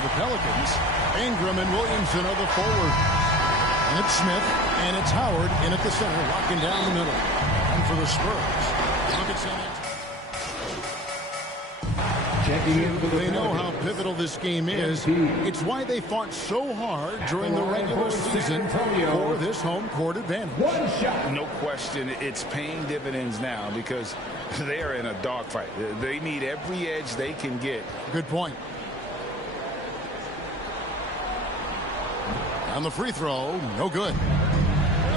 for the Pelicans. Ingram and Williamson are the forward. And it's Smith, and it's Howard in at the center, locking down the middle. And for the Spurs, look at San Antonio. They know how pivotal this game is. It's why they fought so hard during the regular season for this home court advantage. No question, it's paying dividends now because they are in a dogfight. They need every edge they can get. Good point. On the free throw, no good.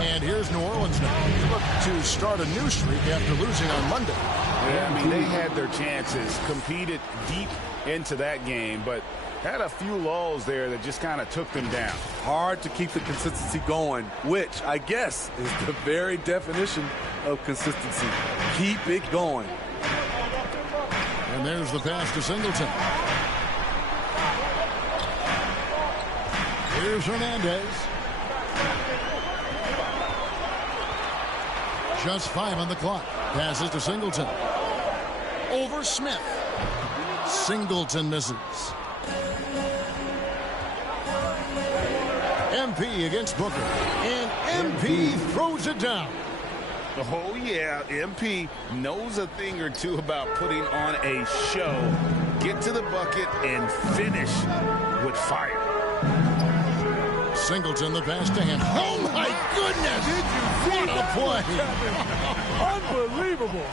And here's New Orleans now. They look to start a new streak after losing on Monday. Yeah, I mean, they had their chances, competed deep into that game, but had a few lulls there that just kind of took them down. Hard to keep the consistency going, which I guess is the very definition of consistency. Keep it going. And there's the pass to Singleton. Here's Hernandez. Just 5 on the clock. Passes to Singleton. Over Smith. Singleton misses. MP against Booker. And MP throws it down. Oh, yeah. MP knows a thing or two about putting on a show. Get to the bucket and finish with fire. Singleton, the pass to him. Oh, my goodness! Did you see what a play! Unbelievable.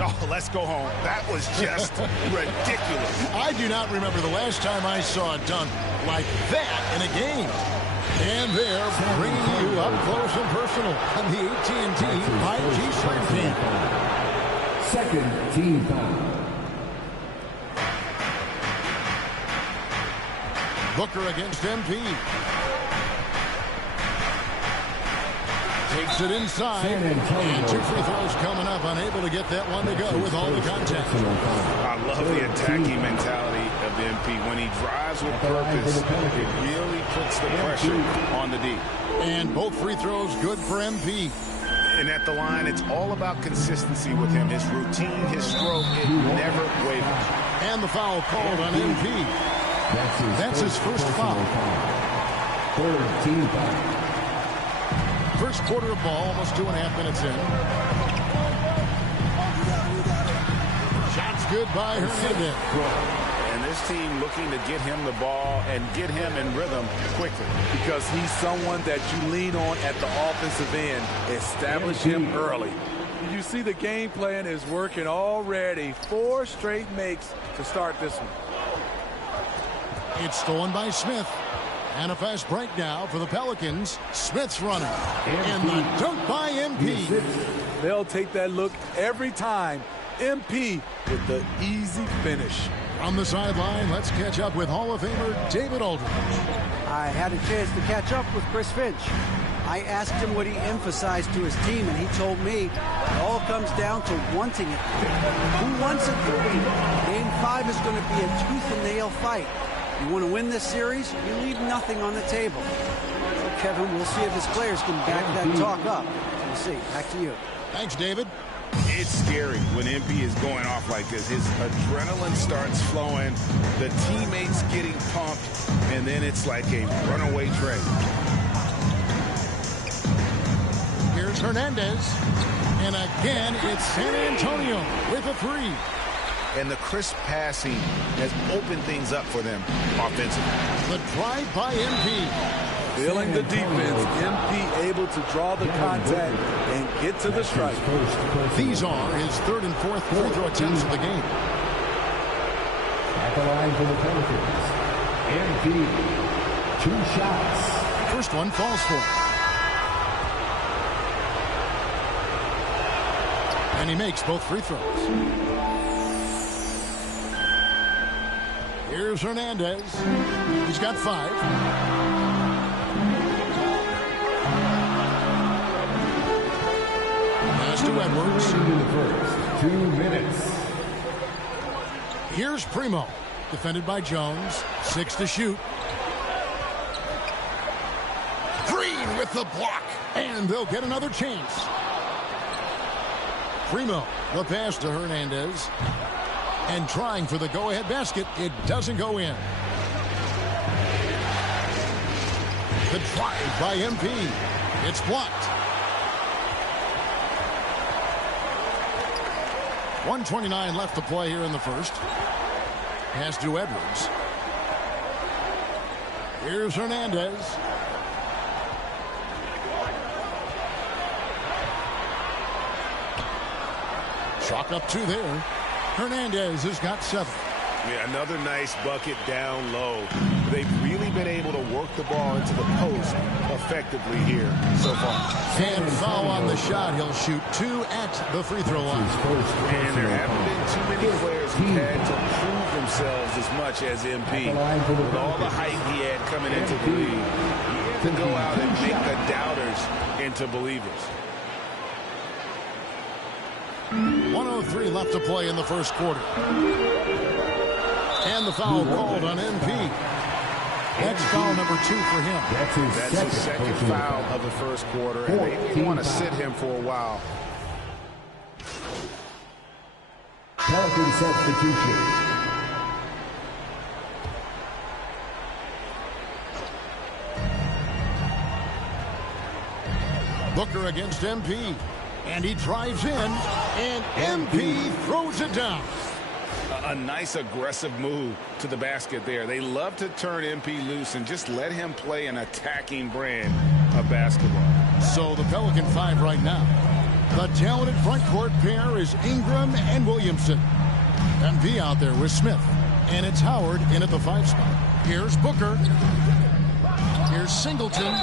Oh, let's go home. That was just ridiculous. I do not remember the last time I saw a dunk like that in a game. And they're bringing you up close and personal on the AT&T 5G Sling team. Second team foul. Booker against MP. Takes it inside. And 2 free throws coming up. Unable to get that one to go with all the contact. I love the attacking mentality of MP. When he drives with purpose, it really puts the pressure on the D. And both free throws good for MP. And at the line, it's all about consistency with him. His routine, his stroke, it never wavers. And the foul called on MP. That's his first foul. Third team foul. First quarter of ball, almost 2.5 minutes in. Shots good by Hernandez. And this team looking to get him the ball and get him in rhythm quickly. Because he's someone that you lean on at the offensive end. Establish him early. You see the game plan is working already. 4 straight makes to start this one. It's stolen by Smith. And a fast break now for the Pelicans. Smith's running. And the dunk by MP. They'll take that look every time. MP with the easy finish. On the sideline, let's catch up with Hall of Famer David Aldridge. I had a chance to catch up with Chris Finch. I asked him what he emphasized to his team, and he told me it all comes down to wanting it. Who wants it to win? Game 5 is going to be a tooth-and-nail fight. You want to win this series, you leave nothing on the table. So, Kevin, we'll see if his players can back that talk up. We'll see. Back to you. Thanks, David. It's scary when MP is going off like this. His adrenaline starts flowing, the teammates getting pumped, and then it's like a runaway train. Here's Hernandez. And again, it's San Antonio with a 3. And the crisp passing has opened things up for them offensively. The drive by MP. Feeling the defense, MP able to draw the contact and get to the strike. These are his 3rd and 4th free throw attempts of the game. At the line for the Pelicans. MP. 2 shots. First one falls for him. And he makes both free throws. Here's Hernandez. He's got 5. Pass to Edwards. Into the first 2 minutes. Here's Primo. Defended by Jones. 6 to shoot. Green with the block. And they'll get another chance. Primo. The pass to Hernandez. And trying for the go-ahead basket. It doesn't go in. The drive by MP. It's blocked. 1:29 left to play here in the first. Pass to Edwards. Here's Hernandez. Chalk up 2 there. Hernandez has got 7. Yeah, another nice bucket down low. They've really been able to work the ball into the post effectively here so far. And foul on the shot. He'll shoot 2 at the free throw line. And there haven't been too many players who had to prove themselves as much as MP. With all the hype he had coming into the league, he had to go out and make the doubters into believers. 1:03 left to play in the first quarter. And the foul called on MP. That's foul number 2 for him. That's his second foul of the first quarter, and they didn't want to sit him for a while. Pelican substitution. Booker against MP. And he drives in, and MP throws it down. A nice aggressive move to the basket there. They love to turn MP loose and just let him play an attacking brand of basketball. So the Pelican 5 right now. The talented front court pair is Ingram and Williamson. MP out there with Smith. And it's Howard in at the 5 spot. Here's Booker. Here's Singleton.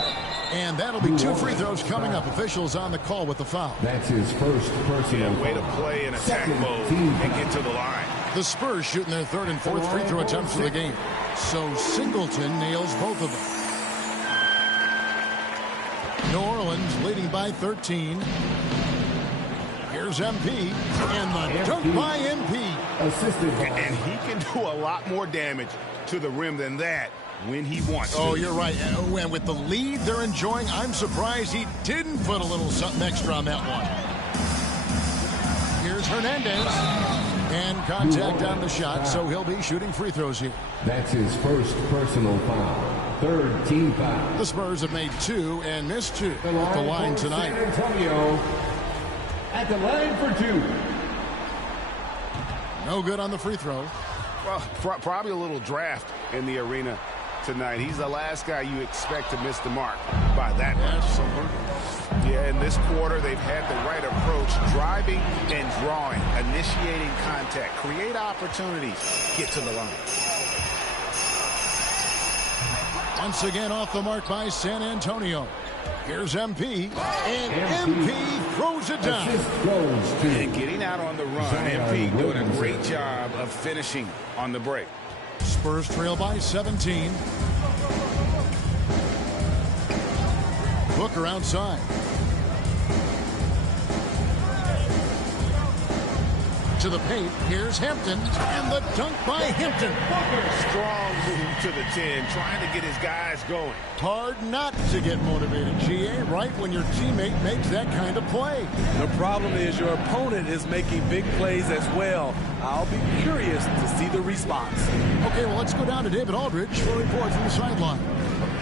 And that'll be 2 free throws coming up. Officials on the call with the foul. That's his first personal way to play in attack mode and get to the line. The Spurs shooting their 3rd and 4th free throw attempts of the game. So Singleton nails both of them. New Orleans leading by 13. Here's MP. And the dunk by MP. Assisted by. And he can do a lot more damage to the rim than that when he wants to. Oh, you're right. And with the lead they're enjoying, I'm surprised he didn't put a little something extra on that one. Here's Hernandez. And contact on the shot, so he'll be shooting free throws here. That's his first personal foul. 3rd team foul. The Spurs have made 2 and missed 2 at the line tonight. San Antonio at the line for 2. No good on the free throw. Well, probably a little draft in the arena tonight. He's the last guy you expect to miss the mark by that much. Yeah, in this quarter, they've had the right approach, driving and drawing, initiating contact, create opportunities, get to the line. Once again off the mark by San Antonio. Here's MP, and MP throws it down. And getting out on the run, MP doing a great job of finishing on the break. Spurs trail by 17. Booker outside. To the paint, here's Hampton, and the dunk by Hampton. Strong move to the 10, trying to get his guys going. Hard not to get motivated, GA, right when your teammate makes that kind of play. The problem is your opponent is making big plays as well. I'll be curious to see the response. Okay, well, let's go down to David Aldridge for a report from the sideline.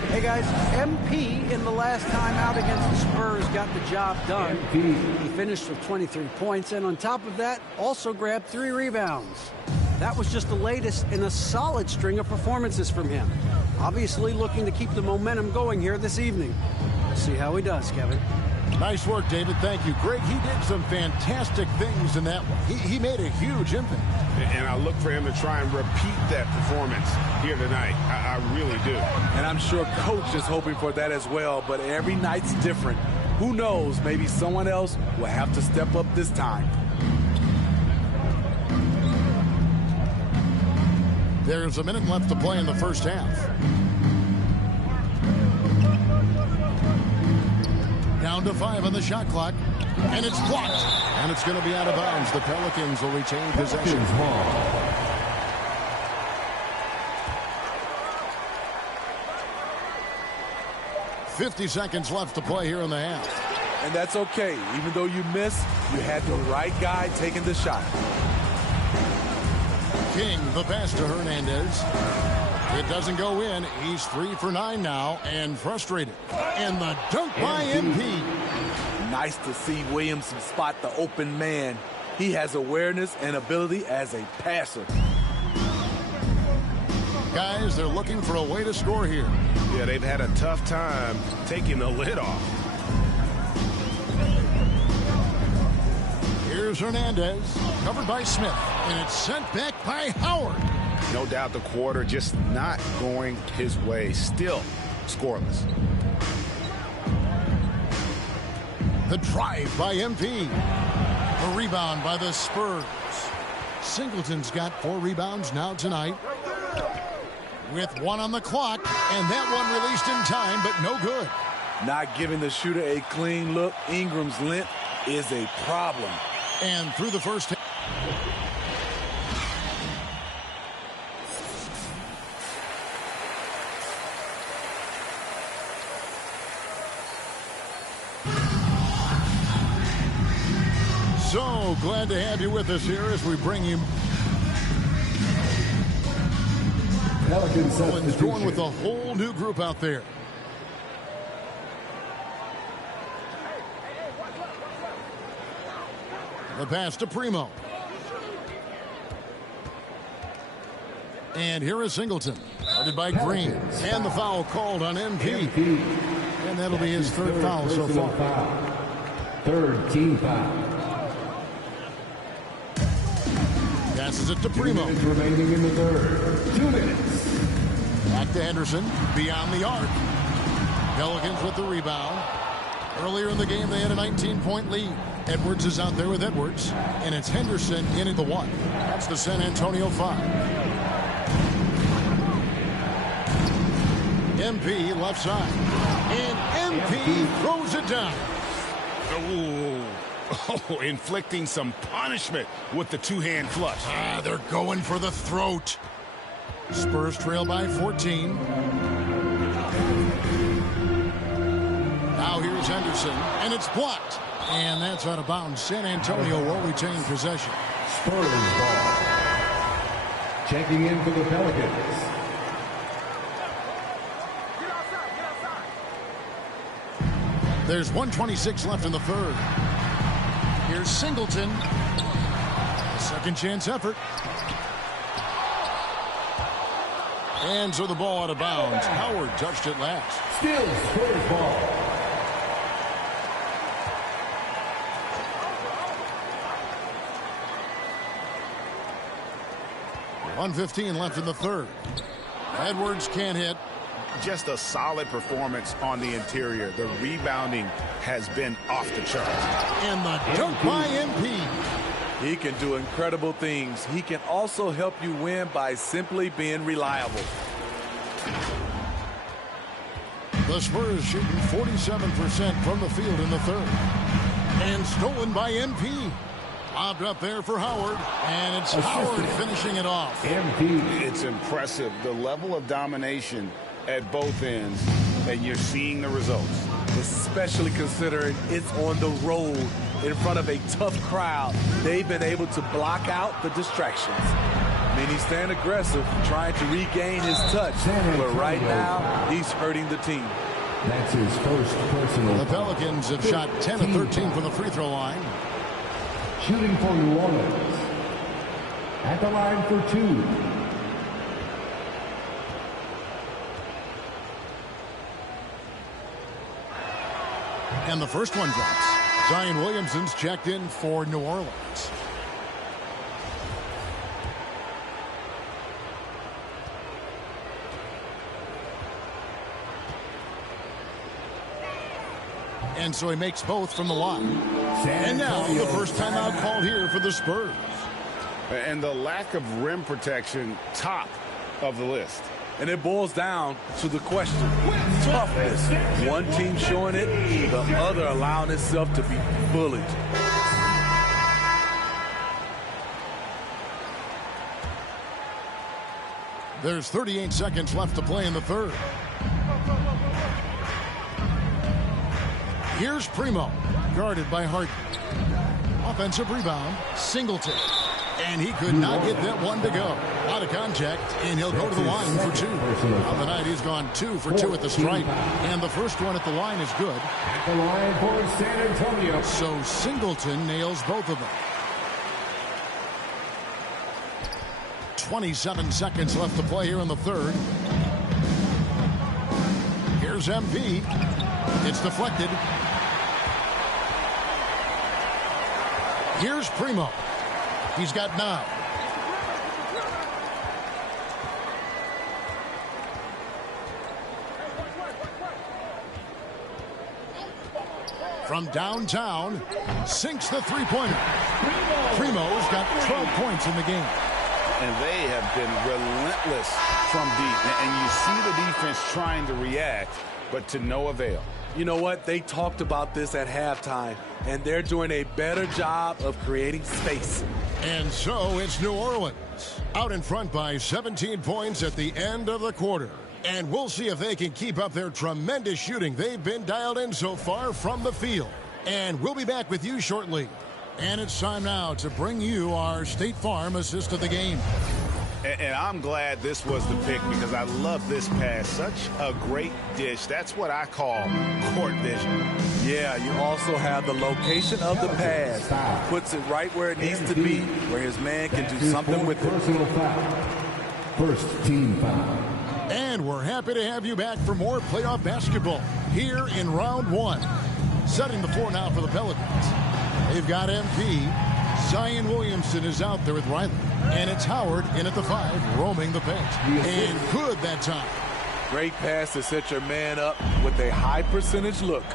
Hey, guys, MP in the last time out against the Spurs got the job done. He finished with 23 points, and on top of that, also grabbed 3 rebounds. That was just the latest in a solid string of performances from him. Obviously looking to keep the momentum going here this evening. We'll see how he does, Kevin. Nice work, David. Thank you. Greg, he did some fantastic things in that one. He made a huge impact. And I look for him to try and repeat that performance here tonight. I really do. And I'm sure Coach is hoping for that as well, but every night's different. Who knows, maybe someone else will have to step up this time. There's a minute left to play in the first half. Down to 5 on the shot clock, and it's blocked. And it's going to be out of bounds. The Pelicans will retain possession. 50 seconds left to play here in the half. And that's okay. Even though you missed, you had the right guy taking the shot. King, the pass to Hernandez. It doesn't go in. He's 3 for 9 now and frustrated. And the dunk by MP. Nice to see Williamson spot the open man. He has awareness and ability as a passer. Guys, they're looking for a way to score here. Yeah, they've had a tough time taking the lid off. Here's Hernandez, covered by Smith, and it's sent back by Howard. No doubt the quarter just not going his way. Still scoreless. The drive by MP. The rebound by the Spurs. Singleton's got 4 rebounds now tonight. With 1 on the clock, and that one released in time, but no good. Not giving the shooter a clean look. Ingram's length is a problem. And through the first half. So glad to have you with us here as we bring you. Pelicans going with a whole new group out there. The pass to Primo. And here is Singleton. Guarded by Green. And the foul called on MP. And that'll be his 3rd foul so far. 3rd team foul. Passes it to Primo. 2 minutes remaining in the 3rd. 2 minutes. Back to Henderson. Beyond the arc. Pelicans with the rebound. Earlier in the game, they had a 19-point lead. Edwards is out there with Edwards. And it's Henderson in at the 1. That's the San Antonio 5. MP left side. And MP throws it down. Oh, inflicting some punishment with the 2-hand flush. They're going for the throat. Spurs trail by 14. Now here's Henderson, and it's blocked. And that's out of bounds. San Antonio will retain possession. Spurs ball. Checking in for the Pelicans. There's 1:26 left in the 3rd. Here's Singleton. A second chance effort. And so the ball out of bounds. Howard touched it last. Still Spurs ball. .115 left in the 3rd. Edwards can't hit. Just a solid performance on the interior. The rebounding has been off the charts. And the dunk by MP. He can do incredible things. He can also help you win by simply being reliable. The Spurs shooting 47% from the field in the 3rd. And stolen by MP. Lobbed up there for Howard. And it's Howard finishing it off. MP. It's impressive. The level of domination at both ends, and you're seeing the results. Especially considering it's on the road in front of a tough crowd. They've been able to block out the distractions. I mean, he's staying aggressive, trying to regain his touch. But right now, he's hurting the team. That's his first personal. The Pelicans have shot 10 of 13 from the free throw line. Shooting for New Orleans. At the line for 2. And the first one drops. Zion Williamson's checked in for New Orleans. And so he makes both from the line. And now the first timeout called here for the Spurs. And the lack of rim protection, top of the list. And it boils down to the question, toughness. One team showing it, the other allowing itself to be bullied. There's 38 seconds left to play in the 3rd. Here's Primo, guarded by Harden. Offensive rebound, Singleton. And he could not get that one to go. Out of contact, and he'll go to the line for 2. On the night, he's gone 2 for 2 at the stripe. And the first one at the line is good. At the line for San Antonio. So Singleton nails both of them. 27 seconds left to play here in the third. Here's MP. It's deflected. Here's Primo. He's got 9. From downtown, sinks the three-pointer. Primo's got 12 points in the game. And they have been relentless from deep. And you see the defense trying to react, but to no avail. You know what? They talked about this at halftime, and they're doing a better job of creating space. And so it's New Orleans, out in front by 17 points at the end of the quarter. And we'll see if they can keep up their tremendous shooting they've been dialed in so far from the field. And we'll be back with you shortly. And it's time now to bring you our State Farm assist of the game. And I'm glad this was the pick because I love this pass. Such a great dish. That's what I call court vision. Yeah, you also have the location of the pass. Puts it right where it needs to be, where his man can do something with it. Personal foul. First team foul. And we're happy to have you back for more playoff basketball here in round 1. Setting the floor now for the Pelicans. They've got MP. Zion Williamson is out there with Riley. And it's Howard in at the 5, roaming the paint. And good that time. Great pass to set your man up with a high percentage look.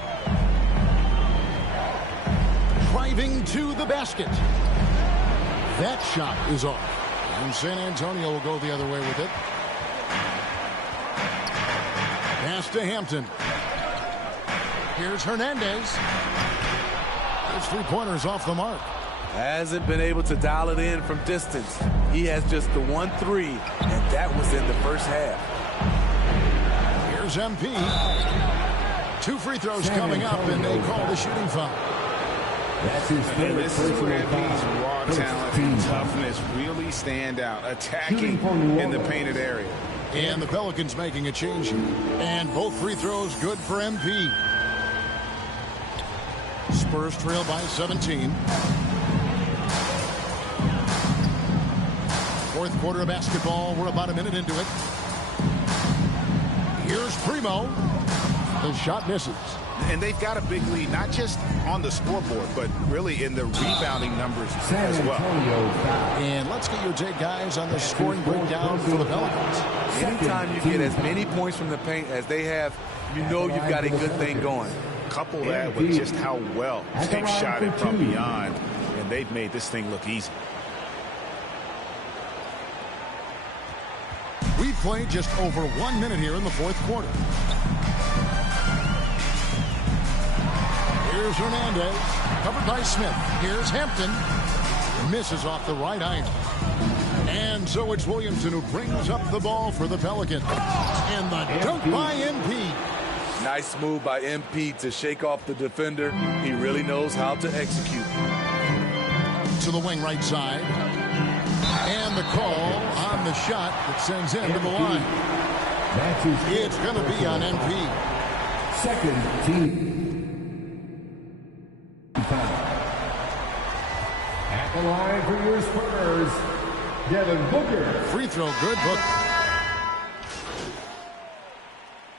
Driving to the basket. That shot is off. And San Antonio will go the other way with it. Pass to Hampton. Here's Hernandez. His three-pointers off the mark. Hasn't been able to dial it in from distance. He has just the 1-3, and that was in the first half. Here's MP. 2 free throws coming up, and they call the shooting foul. That's his And this is where MP's raw First talent team and foul. toughness really stand out, attacking in the painted area. And the Pelicans making a change here. And both free throws good for MP. Spurs trail by 17. Fourth quarter of basketball. We're about a minute into it. Here's Primo. The shot misses. And they've got a big lead, not just on the scoreboard, but really in the rebounding numbers San as well. Antonio foul. And let's get your take, guys, on the scoring breakdown for the Pelicans. Anytime you get as many points from the paint as they have, you know you've got a good thing going. Couple that with just how well they've shot it from beyond, and they've made this thing look easy. We've played just over 1 minute here in the fourth quarter. Here's Hernandez, covered by Smith. Here's Hampton. Misses off the right iron. And so it's Williamson who brings up the ball for the Pelicans. And the dunk by MP. Nice move by MP to shake off the defender. He really knows how to execute. To the wing right side. And the call on the shot that sends him to the line. That's his It's going to be on MP. second team foul. At the line for your Spurs, Devin Booker. Free throw good, Booker.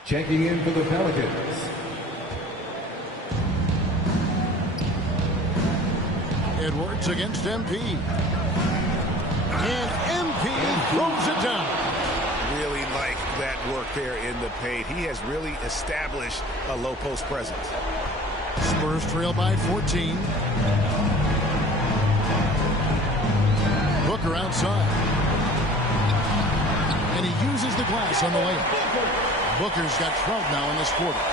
Checking in for the Pelicans. Edwards against MP. And MP throws it down. Really like that work there in the paint. He has really established a low post presence. Spurs trail by 14. Booker outside. And he uses the glass on the layup. Booker's got 12 now in this quarter.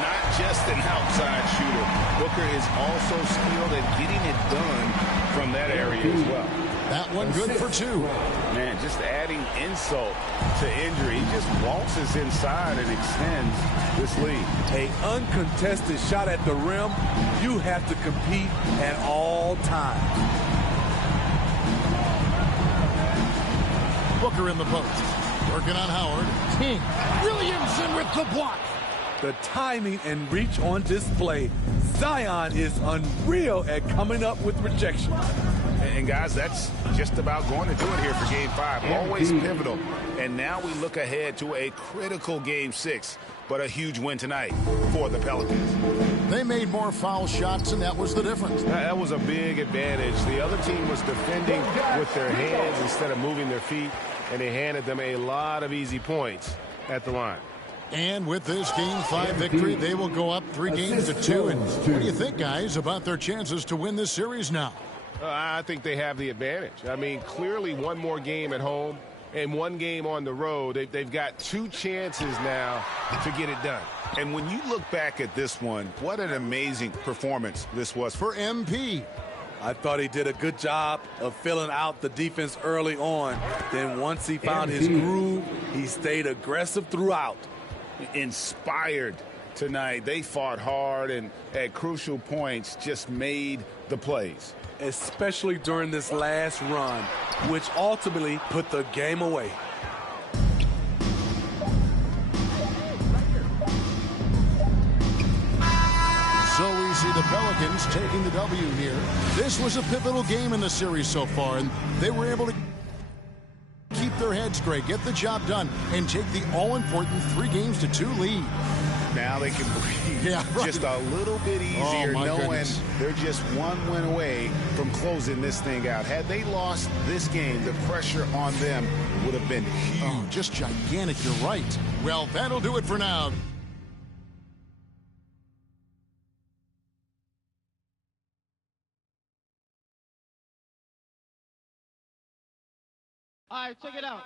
Not just an outside shooter. Booker is also skilled at getting it done from that area as well. That one good for 2. Man, just adding insult to injury. He just waltzes inside and extends this lead. An uncontested shot at the rim, you have to compete at all times. Booker in the post. Working on Howard. King. Williamson with the block. The timing and reach on display. Zion is unreal at coming up with rejection. And guys, that's just about going to do it here for Game 5. Always pivotal. And now we look ahead to a critical Game 6, but a huge win tonight for the Pelicans. They made more foul shots, and that was the difference. That was a big advantage. The other team was defending with their hands instead of moving their feet, and they handed them a lot of easy points at the line. And with this Game 5 victory, they will go up 3 games to 2. And what do you think, guys, about their chances to win this series now? I think they have the advantage. I mean, clearly one more game at home and 1 game on the road. They've got 2 chances now to get it done. And when you look back at this one, what an amazing performance this was for MP. I thought he did a good job of filling out the defense early on. Then once he found his groove, he stayed aggressive throughout. Inspired tonight. They fought hard and at crucial points just made the plays. Especially during this last run, which ultimately put the game away. So we see the Pelicans taking the W here. This was a pivotal game in the series so far, and they were able to keep their heads straight, get the job done, and take the all-important 3 games to 2 lead. Now they can breathe just a little bit easier, knowing goodness. they're just 1 win away from closing this thing out. Had they lost this game, the pressure on them would have been huge. Oh, just gigantic, you're right. Well, that'll do it for now. All right, check it out.